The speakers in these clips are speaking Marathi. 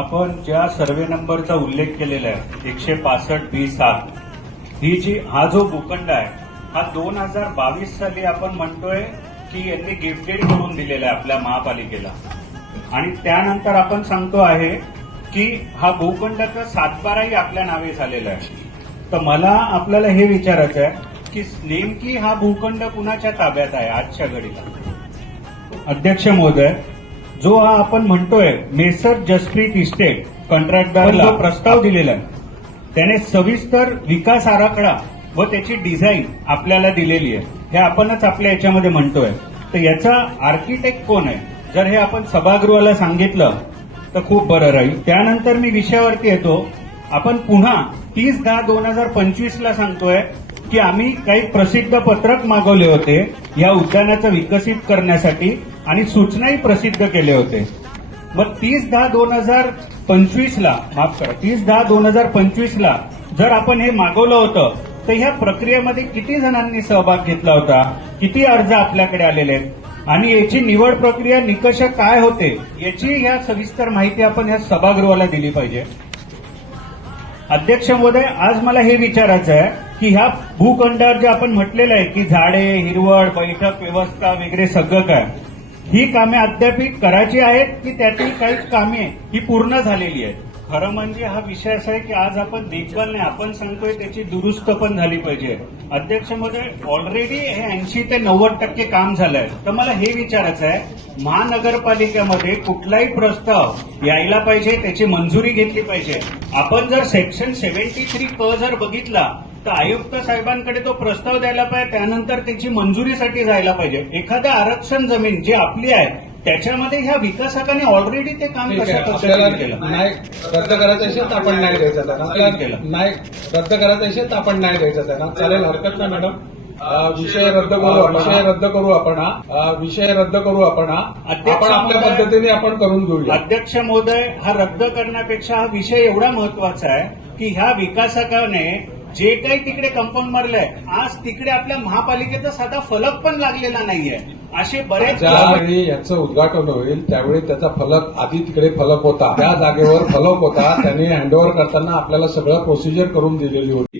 आपण ज्या सर्वे नंबरचा उल्लेख केलेला आहे 165/7 ही जी हा जो भूखंड आहे हा 2022 साली आपण म्हणतोय की यांनी गिफ्टेड करून दिलेला आहे आपल्या महापालिकेला आणि त्यानंतर आपण सांगतो आहे की हा भूखंडाचा 7/12ही आपल्या नावे झालेला आहे. तर मला आपल्याला हे विचारायचं आहे की नेमकी हा भूखंड कुणाच्या ताब्यात आहे आजच्या घडीला. अध्यक्ष महोदय, जो हा आपण म्हणतोय मेसर जसप्रीत इस्टेट कॉन्ट्रॅक्टदारला प्रस्ताव दिलेला आहे त्याने सविस्तर विकास आराखडा व त्याची डिझाईन आपल्याला दिलेली आहे. हे आपणच आपल्या याच्यामध्ये म्हणतोय. तर याचा आर्किटेक्ट कोण आहे जर हे आपण सभागृहाला सांगितलं तर खूप बरं राहील. त्यानंतर मी विषयावरती येतो. आपण पुन्हा 30/10/2025 ला सांगतोय की आम्ही काही प्रसिद्ध पत्रक मागवले होते या उद्यानाचं विकसित करण्यासाठी आणि सूचनाही प्रसिद्ध केले होते. मग 30/10/2025 ला माफ करा 30/10/2025 ला जर आपण हे मागवलं होतं तर ह्या प्रक्रियेमध्ये किती जणांनी सहभाग घेतला होता, किती अर्ज आपल्याकडे आलेले आहेत आणि याची निवड प्रक्रिया निकष काय होते याची ह्या सविस्तर माहिती आपण ह्या सभागृहाला दिली पाहिजे. अध्यक्ष महोदय, आज मला हे विचारायचं आहे की ह्या भूखंडावर जे आपण म्हटलेलं आहे की झाडे, हिरवळ, बैठक व्यवस्था वगैरे सगळं काय, ही कामे अद्याप करायची आहेत की त्यातील काही कामे ही पूर्ण झालेली आहेत. खरं म्हणजे हा विषय असा आहे की आज आपण देखभाल नाही आपण सांगतोय त्याची दुरुस्त पण झाली पाहिजे. अध्यक्ष महोदय, ऑलरेडी हे 80 ते 90% काम झालंय. तर मला हे विचारायचं आहे महानगरपालिकेमध्ये कुठलाही प्रस्ताव यायला पाहिजे, त्याची मंजुरी घेतली पाहिजे. आपण जर सेक्शन 73 जर बघितला तर आयुक्त साहेबांकडे तो प्रस्ताव द्यायला पाहिजे, त्यानंतर त्याची मंजुरीसाठी जायला पाहिजे. एखादं आरक्षण जमीन जी आपली आहे त्याच्यामध्ये ह्या विकासकाने ऑलरेडी ते काम कशा पद्धतीने केलं. नाही रद्द करायचं असेल तर आपण नाही द्यायचं त्यांना. नाही रद्द करायचं असेल तर आपण नाही द्यायचं त्यांना. चालेल, हरकत नाही मॅडम. विषय रद्द करू आपण आपल्या पद्धतीने आपण करून घेऊया. अध्यक्ष महोदय, हा रद्द करण्यापेक्षा हा विषय एवढा महत्वाचा आहे की ह्या विकासकाने जे काही तिकडे कंपाऊंड मारलंय आज तिकडे आपल्या महापालिकेचा साधा फलक पण लागलेला नाहीये. असे बरेच ज्यावेळी याचं उद्घाटन होईल त्यावेळी त्याचा फलक आधी तिकडे फलक होता, त्या जागेवर फलक होता. त्यांनी हँडओव्हर करताना आपल्याला सगळं प्रोसिजर करून दिलेली होती.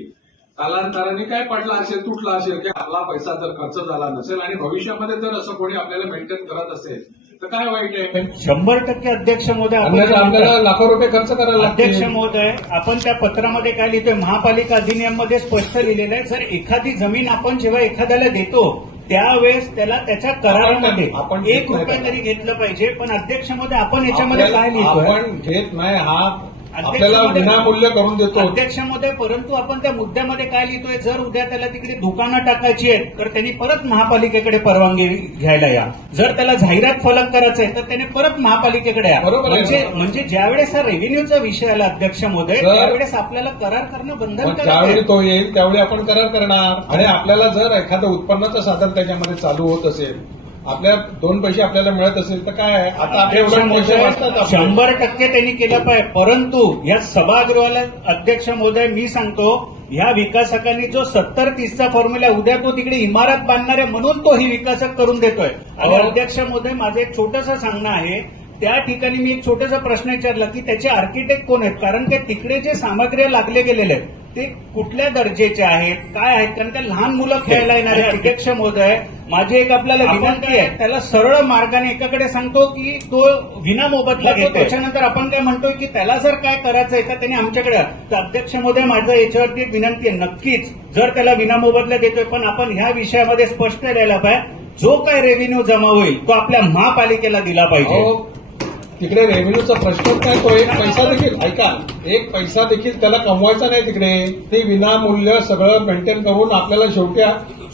कालांतराने काय पडला असेल, तुटला असेल की आपला पैसा जर खर्च झाला नसेल आणि भविष्यामध्ये जर असं कोणी आपल्याला मेंटेन करत असेल तर काय वाईट आहे. 100% अध्यक्ष महोदय, आपल्याला लाखो रुपये खर्च करायला लागतील. अध्यक्ष महोदय, आपण त्या पत्रामध्ये काय लिहितोय महापालिका अधिनियममध्ये स्पष्ट लिहिलेलं आहे जर एखादी जमीन आपण जेव्हा एखाद्याला देतो त्यावेळेस त्याला त्याच्या करारामध्ये आपण 1 रुपया तरी घेतलं पाहिजे. पण अध्यक्ष महोदय, आपण याच्यामध्ये काय लिहितोय आपण घेत नाही, हा आपल्याला विनामूल्य करून देतो. अध्यक्ष महोदय, परंतु आपण त्या मुद्द्यामध्ये काय लिहितोय जर उद्या त्याला तिकडे दुकानं टाकायची आहेत तर त्यांनी परत महापालिकेकडे परवानगी घ्यायला या. जर त्याला जाहिरात फलक करायचं आहे तर त्याने परत महापालिकेकडे या. म्हणजे ज्यावेळेस हा रेव्हेन्यूचा विषय आला अध्यक्ष महोदय त्यावेळेस आपल्याला करार करणं बंधनकारक ज्यावेळी आहे. तो येईल त्यावेळी आपण करार करणार. आणि आपल्याला जर एखादं उत्पन्नाचं साधन त्याच्यामध्ये चालू होत असेल, आपल्या 2 पैसे आपल्याला मिळत असेल तर काय आहे. आता आपले 100% त्यांनी केलं पाहिजे. परंतु या सभागृहाला अध्यक्ष महोदय मी सांगतो ह्या विकासकांनी जो 70-30चा फॉर्म्युला उद्या तो तिकडे इमारत बांधणार आहे म्हणून तो ही विकासक करून देतोय. आणि अध्यक्ष महोदय, माझं एक छोटंसं सांगणं आहे, त्या ठिकाणी मी एक छोटासा प्रश्न विचारला की त्याचे आर्किटेक्ट कोण आहेत, कारण ते तिकडे जे सामग्री लागले गेलेले आहेत ते कुठल्या दर्जेचे आहेत, काय आहेत, कारण त्या लहान मुलं खेळायला येणार आहे. अध्यक्ष महोदय, माझी एक आपल्याला विनंती आहे, त्याला सरळ मार्गाने एकाकडे सांगतो की तो विनामोबदला घेतो, त्याच्यानंतर आपण काय म्हणतोय की त्याला जर काय करायचंय तर त्यांनी आमच्याकडे. तर अध्यक्ष महोदय, माझं याच्यावरती एक विनंती आहे, नक्कीच जर त्याला विनामोबदला देतोय पण आपण ह्या विषयामध्ये स्पष्ट द्यायला पाहिजे जो काय रेव्हेन्यू जमा होईल तो आपल्या महापालिकेला दिला पाहिजे. तिकडे रेव्हेन्यूचा प्रश्नच नाही. तो एक पैसा देखील ऐका, एक पैसा देखील त्याला कमवायचा नाही तिकडे. ते विनामूल्य सगळं मेंटेन करून आपल्याला शेवटी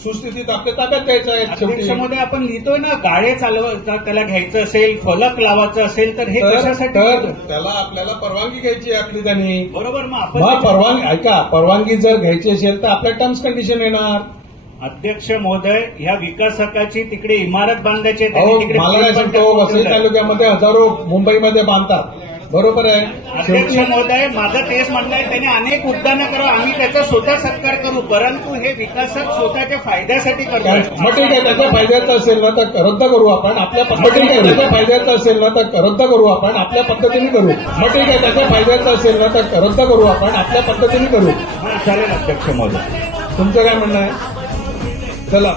सुस्थितीत आपल्या ताब्यात द्यायचं आहे. अध्यक्षामध्ये आपण लिहितोय ना गाड्या त्याला घ्यायचं असेल, फलक लावायचं असेल तर हे कशासाठी, त्याला आपल्याला परवानगी घ्यायची आहे आपली त्यांनी. बरोबर. मग आपण परवानगी ऐका, परवानगी जर घ्यायची असेल तर आपल्या टर्म्स कंडिशन येणार. अध्यक्ष महोदय, ह्या विकासकाची तिकडे इमारत बांधायची मला काय सांगतो, वसई तालुक्यामध्ये हजारो मुंबईमध्ये बांधतात. बरोबर आहे. अध्यक्ष शेवटी महोदय, माझं तेच म्हणणं आहे, त्याने अनेक उद्यानं करू, आम्ही त्याचा स्वतः सत्कार करू, परंतु हे विकासक स्वतःच्या फायद्यासाठी करतोय. मग ठीक आहे, त्याच्या फायद्याचं असेल ना तर रद्द करू आपण आपल्या पद्धतीने करू. त्याच्या फायद्याचं असेल ना तर रद्द करू आपण आपल्या पद्धतीने करू. मग ठीक आहे, त्याच्या फायद्याचं असेल ना तर रद्द करू आपण आपल्या पद्धतीने करू. हा, चालेल अध्यक्ष महोदय. तुमचं काय म्हणणं आहे? चला.